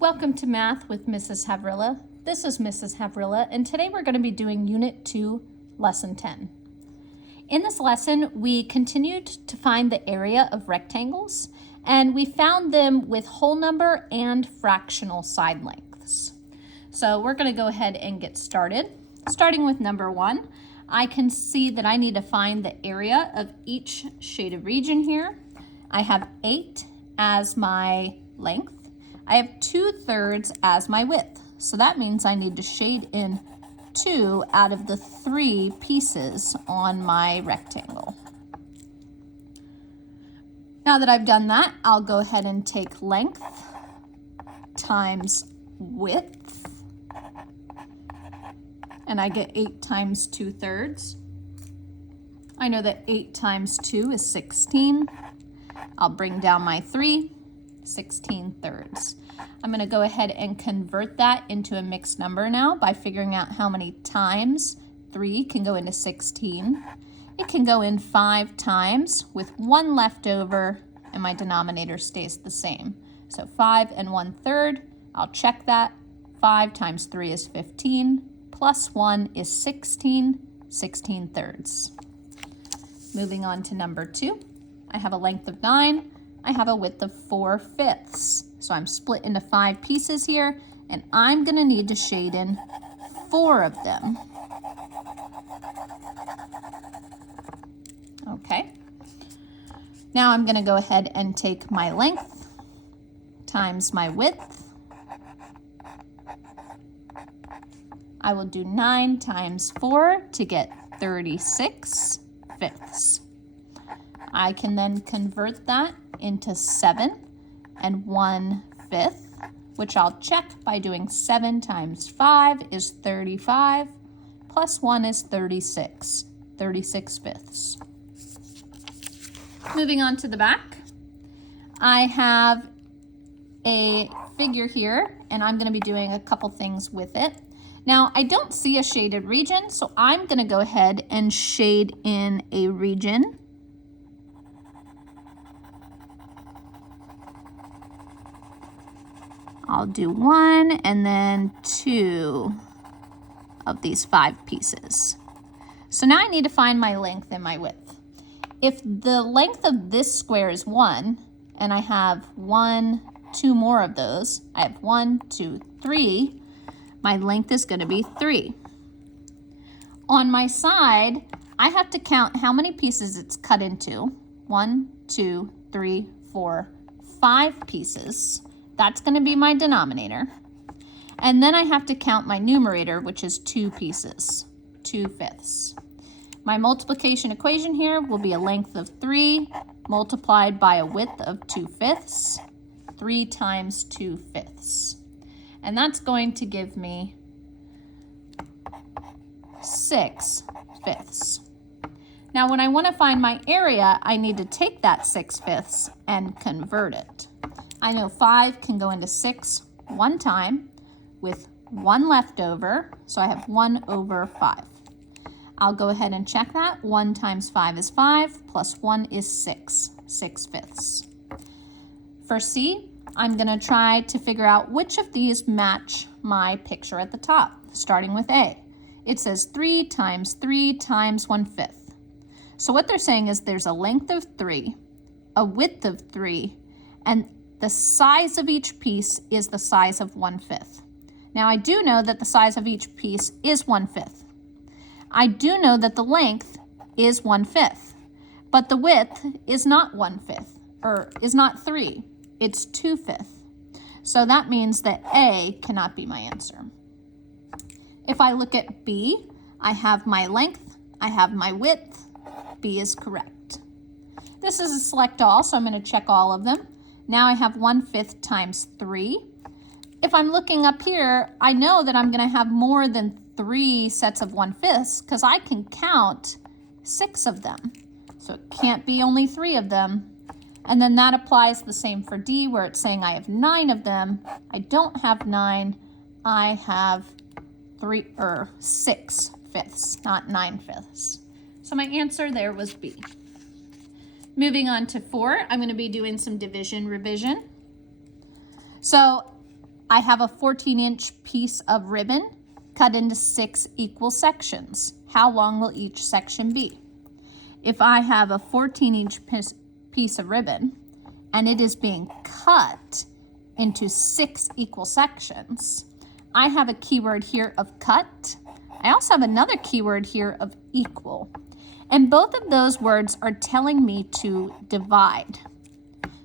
Welcome to Math with Mrs. Havrilla. This is Mrs. Havrilla, and today we're going to be doing Unit 2, Lesson 10. In this lesson, we continued to find the area of rectangles, and we found them with whole number and fractional side lengths. So we're going to go ahead and get started. Starting with number 1, I can see that I need to find the area of each shaded region here. I have 8 as my length. I have 2/3 as my width. So that means I need to shade in 2 out of the 3 pieces on my rectangle. Now that I've done that, I'll go ahead and take length times width. And I get 8 times 2/3. I know that 8 times 2 is 16. I'll bring down my 3, 16/3. I'm going to go ahead and convert that into a mixed number now by figuring out how many times 3 can go into 16. It can go in 5 times with 1 left over, and my denominator stays the same. So 5 and 1/3, I'll check that. 5 times 3 is 15, plus 1 is 16, 16/3. Moving on to number 2, I have a length of 9. I have a width of 4/5. So I'm split into 5 pieces here, and I'm going to need to shade in 4 of them. Okay. Now I'm going to go ahead and take my length times my width. I will do 9 times 4 to get 36/5. I can then convert that into 7 and 1/5, which I'll check by doing 7 times 5 is 35, plus 1 is 36, 36/5. Moving on to the back, I have a figure here, and I'm going to be doing a couple things with it. Now, I don't see a shaded region, so I'm going to go ahead and shade in a region. I'll do 1 and then 2 of these 5 pieces. So now I need to find my length and my width. If the length of this square is 1, and I have 2 more of those, I have 1, 2, 3, my length is going to be 3. On my side, I have to count how many pieces it's cut into. 1, 2, 3, 4, 5 pieces. That's going to be my denominator. And then I have to count my numerator, which is 2 pieces, 2/5. My multiplication equation here will be a length of 3 multiplied by a width of 2/5, 3 times 2/5. And that's going to give me 6/5. Now, when I want to find my area, I need to take that 6/5 and convert it. I know 5 can go into 6 one time with 1 left over, so I have 1/5. I'll go ahead and check that. 1 times 5 is 5, plus 1 is 6, 6/5. For C, I'm going to try to figure out which of these match my picture at the top, starting with A. It says 3 times 3 times 1/5. So what they're saying is there's a length of 3, a width of 3, and the size of each piece is the size of 1/5. Now I do know that the size of each piece is 1/5. I do know that the length is 1/5, but the width is not 1/5, or is not 3, it's 2/5. So that means that A cannot be my answer. If I look at B, I have my length, I have my width, B is correct. This is a select all, so I'm going to check all of them. Now I have 1/5 times 3. If I'm looking up here, I know that I'm going to have more than 3 sets of 1/5 because I can count 6 of them. So it can't be only 3 of them. And then that applies the same for D, where it's saying I have 9 of them. I don't have 9. I have 6/5, not 9/5. So my answer there was B. Moving on to 4, I'm going to be doing some division revision. So I have a 14-inch piece of ribbon cut into 6 equal sections. How long will each section be? If I have a 14-inch piece of ribbon and it is being cut into 6 equal sections, I have a keyword here of cut. I also have another keyword here of equal. And both of those words are telling me to divide.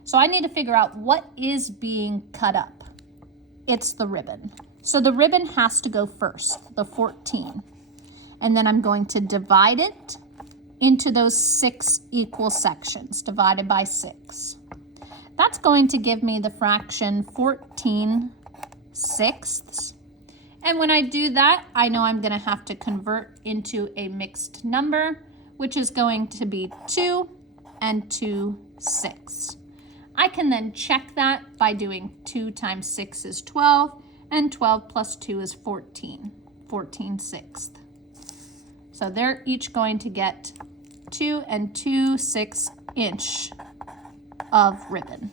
So I need to figure out what is being cut up. It's the ribbon. So the ribbon has to go first, the 14. And then I'm going to divide it into those 6 equal sections, divided by 6. That's going to give me the fraction 14/6. And when I do that, I know I'm going to have to convert into a mixed number, which is going to be 2 and 2/6. I can then check that by doing 2 times 6 is 12, and 12 plus 2 is 14, 14/6. So they're each going to get 2 and 2/6 inch of ribbon.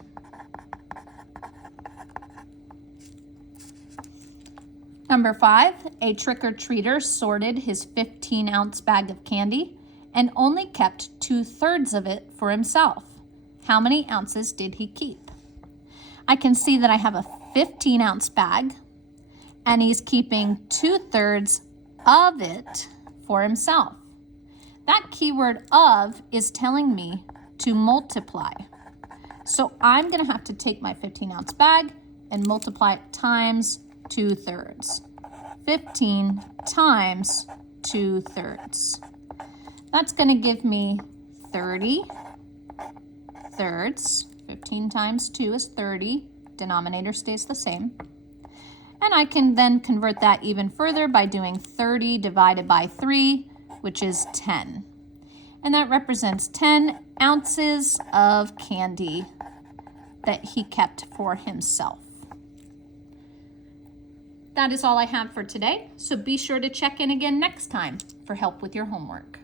Number 5, a trick-or-treater sorted his 15-ounce bag of candy and only kept 2/3 of it for himself. How many ounces did he keep? I can see that I have a 15-ounce bag and he's keeping 2/3 of it for himself. That keyword of is telling me to multiply. So I'm going to have to take my 15-ounce bag and multiply it times 2/3. 15 times 2/3. That's going to give me 30 thirds. 15 times 2 is 30. Denominator stays the same. And I can then convert that even further by doing 30 divided by 3, which is 10. And that represents 10 ounces of candy that he kept for himself. That is all I have for today, so be sure to check in again next time for help with your homework.